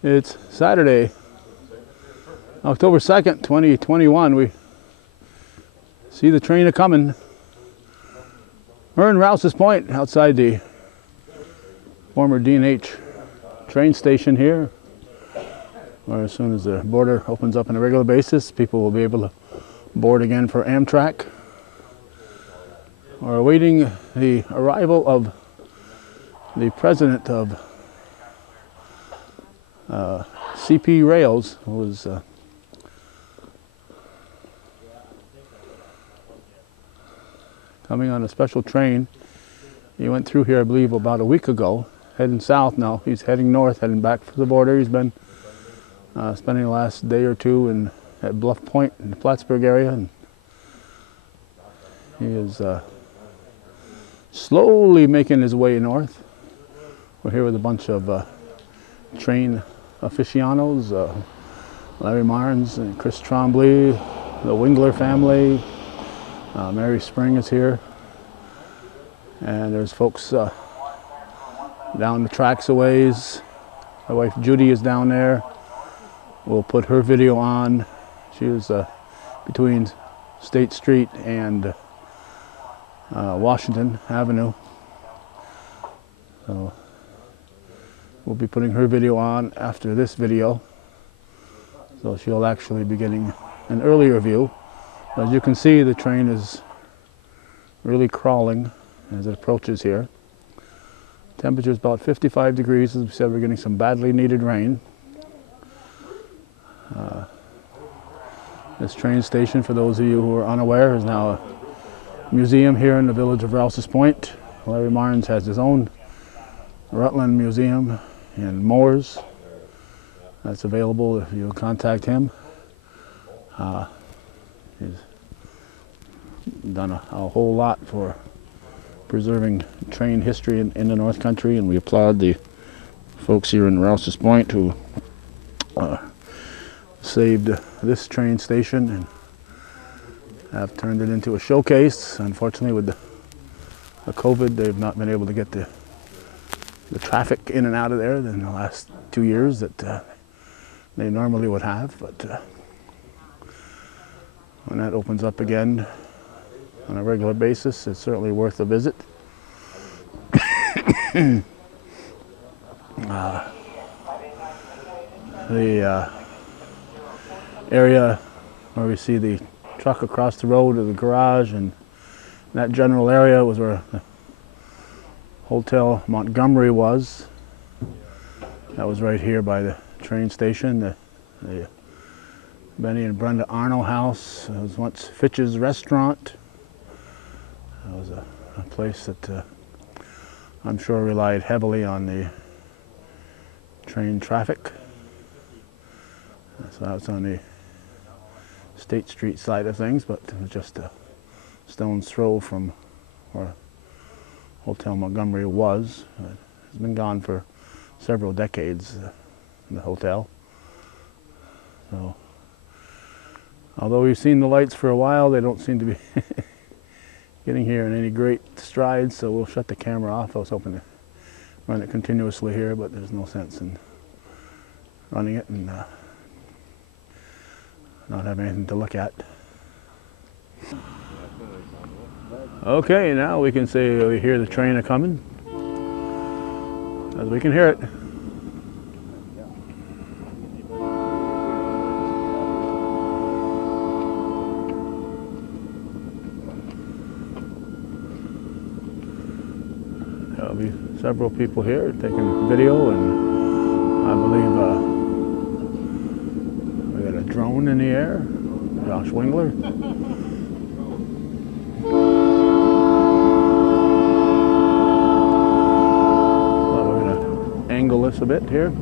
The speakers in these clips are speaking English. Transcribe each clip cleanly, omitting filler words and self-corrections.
It's Saturday, October 2nd, 2021. We see the train a-coming. We're in Rouses Point, outside the former D&H train station here, where as soon as the border opens up on a regular basis, people will be able to board again for Amtrak. We're awaiting the arrival of the president of CP Rails, who was coming on a special train. He went through here, I believe, about a week ago, heading south now. He's heading north, heading back for the border. He's been spending the last day or two at Bluff Point in the Plattsburgh area, and he is slowly making his way north. We're here with a bunch of train aficionados, Larry Marnes and Chris Trombley, the Wingler family. Mary Spring is here, and there's folks down the tracks a ways. My wife Judy is down there. We'll put her video on. She was between State Street and Washington Avenue. So we'll be putting her video on after this video. So she'll actually be getting an earlier view. As you can see, the train is really crawling as it approaches here. Temperature is about 55 degrees. As we said, we're getting some badly needed rain. This train station, for those of you who are unaware, is now a museum here in the village of Rouses Point. Larry Marnes has his own Rutland Museum in Moores. That's available if you contact him. He's done a whole lot for preserving train history in the North Country, and we applaud the folks here in Rouses Point who saved this train station and have turned it into a showcase. Unfortunately, with the COVID, they've not been able to get the traffic in and out of there in the last 2 years that they normally would have. But when that opens up again on a regular basis, it's certainly worth a visit. The area where we see the truck across the road to the garage, and that general area was where the Hotel Montgomery was. That was right here by the train station. The Benny and Brenda Arno house. It was once Fitch's restaurant. It was a place that I'm sure relied heavily on the train traffic. So that's on the State Street side of things, but it was just a stone's throw from where Hotel Montgomery was. It's been gone for several decades, the hotel. So, although we've seen the lights for a while, they don't seem to be getting here in any great strides, so we'll shut the camera off. I was hoping to run it continuously here, but there's no sense in running it and not have anything to look at. Okay, now we can say we hear the train a-coming, as we can hear it. There'll be several people here taking video, and I believe we got a drone in the air. Josh Wingler. Angle this a bit here.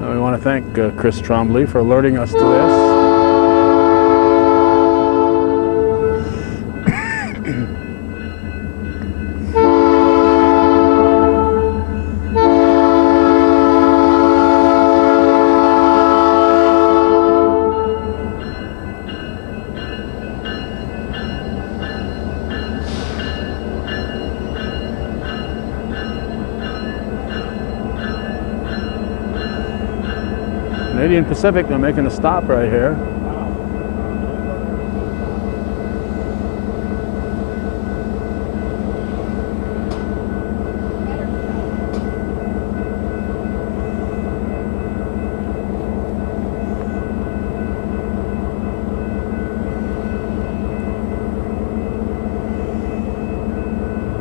Now we want to thank Chris Trombley for alerting us to this. Canadian Pacific, they're making a stop right here.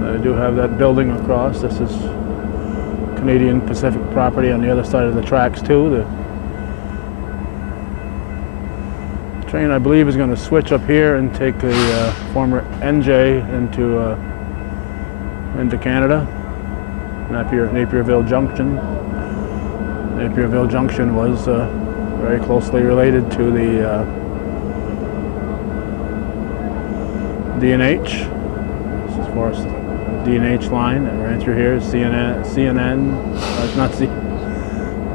They do have that building across. This is Canadian Pacific property on the other side of the tracks too. The train, I believe, is going to switch up here and take the former NJ into Canada. Napierville Junction. Napierville Junction was very closely related to the D&H. This is, of course, the D&H line that ran through here.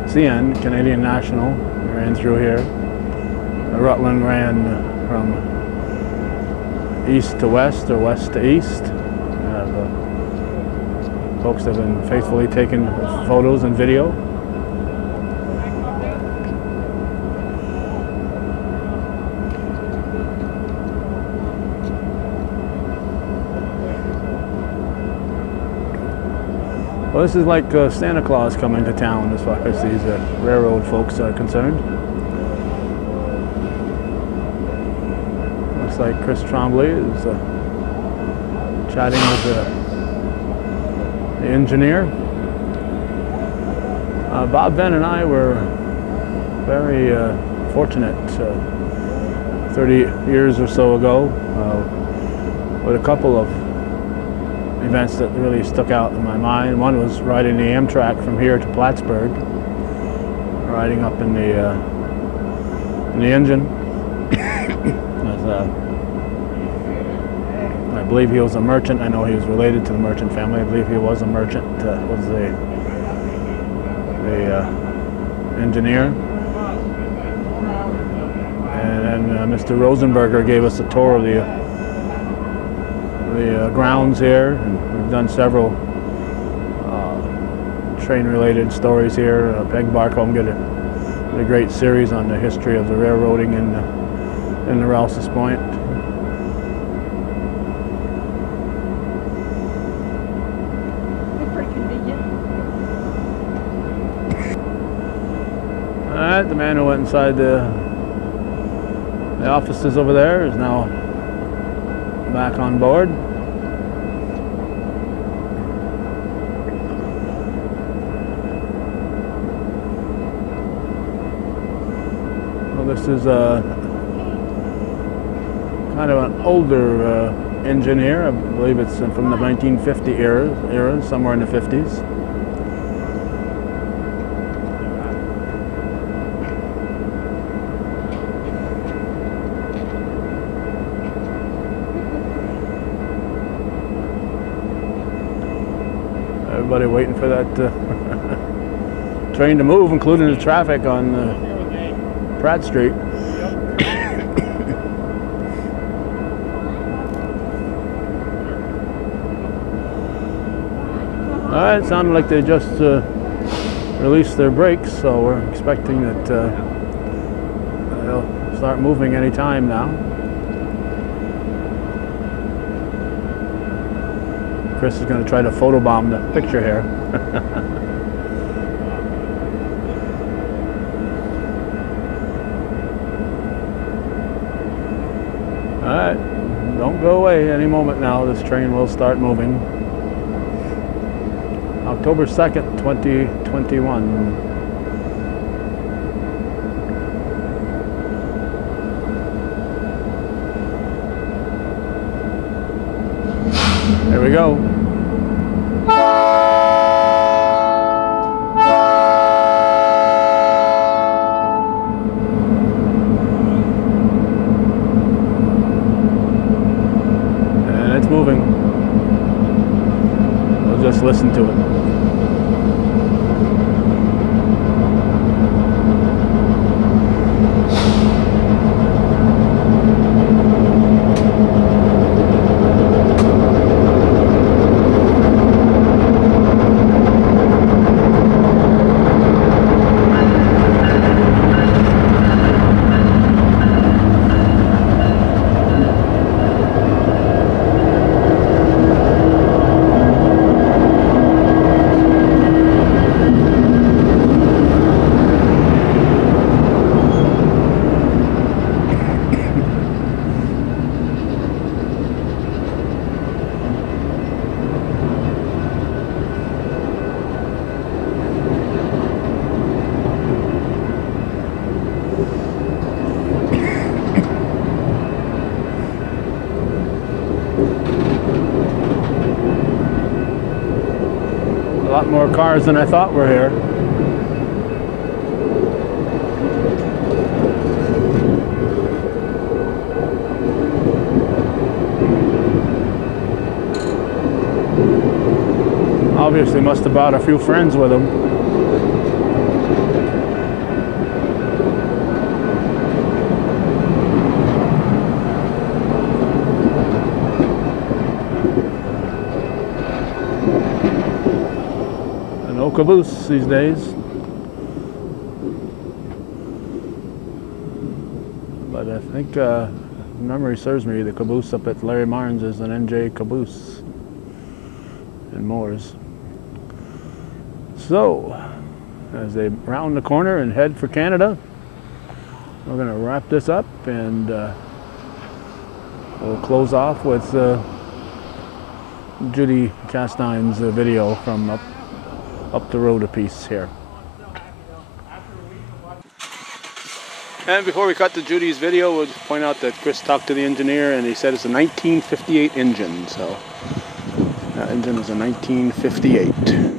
CN, Canadian National, ran through here. Rutland ran from east to west, or west to east. The folks have been faithfully taking photos and video. Well, this is like Santa Claus coming to town as far as these railroad folks are concerned. Looks like Chris Trombley is chatting with the engineer. Bob Venn and I were very fortunate 30 years or so ago with a couple of events that really stuck out in my mind. One was riding the Amtrak from here to Plattsburgh, riding up in the engine. I believe he was a merchant. I know he was related to the merchant family. I believe he was a merchant, was the engineer. And then Mr. Rosenberger gave us a tour of the grounds here, and we've done several train-related stories here. Peg Barcombe did a great series on the history of the railroading in the Rouses Point. Pretty convenient. All right, the man who went inside the offices over there is now back on board. Well, this is kind of an older engine here. I believe it's from the 1950 era, somewhere in the 50s. Everybody waiting for that train to move, including the traffic on Pratt Street. All right, it sounded like they just released their brakes, so we're expecting that they'll start moving any time now. Chris is going to try to photobomb the picture here. All right, don't go away any moment now. This train will start moving. October 2nd, 2021. There we go. And it's moving. We'll just listen to it. lot more cars than I thought were here. Obviously must have brought a few friends with him. No caboose these days. But I think, memory serves me, the caboose up at Larry Marnes is an NJ caboose in Moores. So, as they round the corner and head for Canada, we're going to wrap this up, and we'll close off with Judy Castine's video from up the road a piece here. And before we cut to Judy's video, we'll just point out that Chris talked to the engineer and he said it's a 1958 engine. So that engine is a 1958.